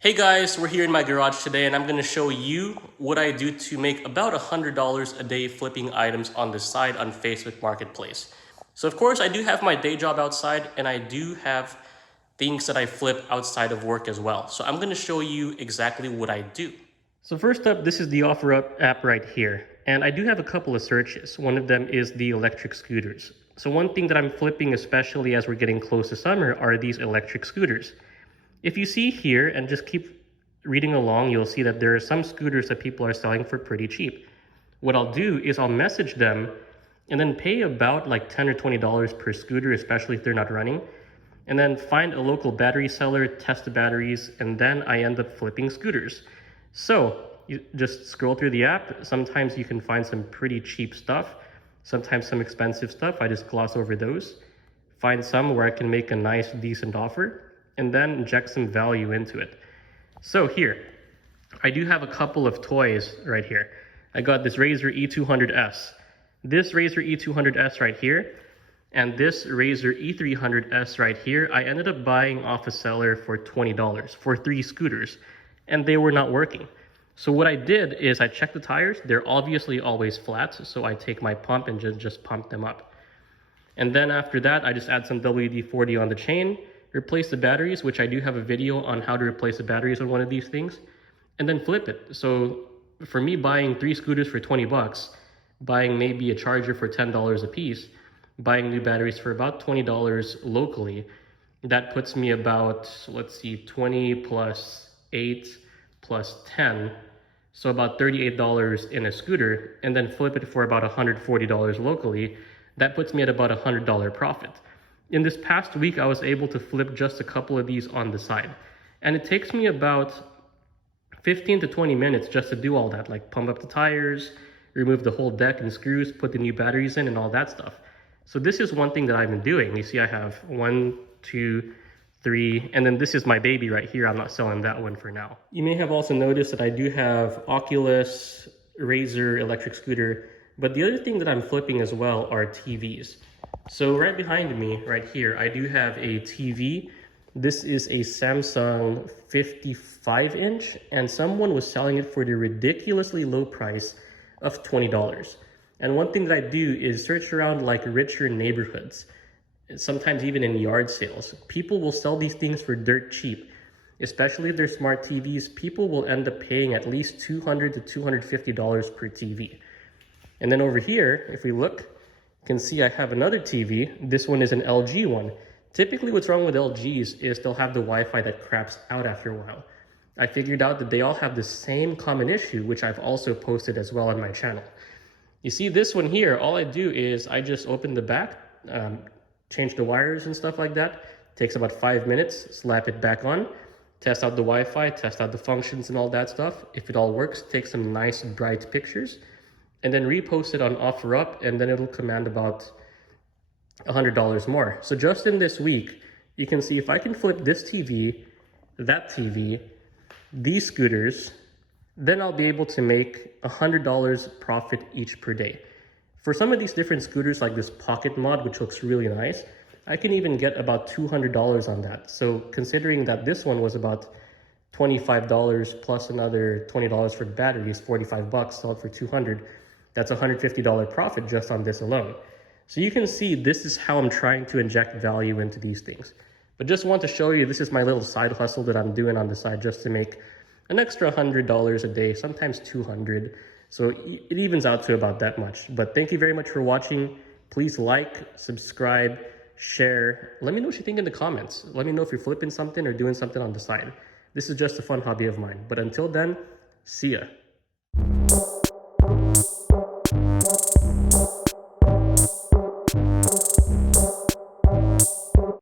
Hey guys, we're here in my garage today and I'm going to show you what I do to make about $100 a day flipping items on the side on Facebook Marketplace. So of course I do have my day job outside and I do have things that I flip outside of work as well. So I'm going to show you exactly what I do. So first up, this is the OfferUp app right here. And I do have a couple of searches. One of them is the electric scooters. So one thing that I'm flipping, especially as we're getting close to summer, are these electric scooters. If you see here and just keep reading along, you'll see that there are some scooters that people are selling for pretty cheap. What I'll do is I'll message them and then pay about like $10 or $20 per scooter, especially if they're not running, and then find a local battery seller, test the batteries, and then I end up flipping scooters. So you just scroll through the app. Sometimes you can find some pretty cheap stuff, sometimes some expensive stuff. I just gloss over those, find some where I can make a nice, decent offer, and then inject some value into it. So here, I do have a couple of toys right here. I got this Razer E200S, this Razer E200S right here, and this Razer E300S right here. I ended up buying off a seller for $20 for 3 scooters, and they were not working. So what I did is I checked the tires. They're obviously always flat, so I take my pump and just pump them up. And then after that, I just add some WD-40 on the chain, replace the batteries, which I do have a video on how to replace the batteries on one of these things, and then flip it. So for me, buying 3 scooters for 20 bucks, buying maybe a charger for $10 a piece, buying new batteries for about $20 locally, that puts me about, let's see, 20 plus 8 plus 10, so about $38 in a scooter, and then flip it for about $140 locally. That puts me at about $100 profit. In this past week, I was able to flip just a couple of these on the side. And it takes me about 15 to 20 minutes just to do all that, like pump up the tires, remove the whole deck and screws, put the new batteries in and all that stuff. So this is one thing that I've been doing. You see I have 1, 2, 3, and then this is my baby right here. I'm not selling that one for now. You may have also noticed that I do have Oculus, Razer electric scooter, but the other thing that I'm flipping as well are TVs. So right behind me, right here, I do have a TV. This is a Samsung 55-inch, and someone was selling it for the ridiculously low price of $20. And one thing that I do is search around like richer neighborhoods, sometimes even in yard sales. People will sell these things for dirt cheap, especially if they're smart TVs. People will end up paying at least $200 to $250 per TV. And then over here, if we look, you can see I have another TV. This one is an LG one. Typically what's wrong with LGs is they'll have the Wi-Fi that craps out after a while. I figured out that they all have the same common issue, which I've also posted as well on my channel. You see this one here, all I do is I just open the back, change the wires and stuff like that. Takes about 5 minutes, slap it back on, test out the Wi-Fi, test out the functions and all that stuff. If it all works, take some nice bright pictures, and then repost it on OfferUp, and then it'll command about $100 more. So just in this week, you can see if I can flip this TV, that TV, these scooters, then I'll be able to make $100 profit each per day. For some of these different scooters, like this Pocket Mod, which looks really nice, I can even get about $200 on that. So considering that this one was about $25 plus another $20 for the batteries, 45 bucks, sell it for 200, that's $150 profit just on this alone. So you can see this is how I'm trying to inject value into these things. But just want to show you, this is my little side hustle that I'm doing on the side just to make an extra $100 a day, sometimes 200. So it evens out to about that much. But thank you very much for watching. Please like, subscribe, share. Let me know what you think in the comments. Let me know if you're flipping something or doing something on the side. This is just a fun hobby of mine. But until then, see ya.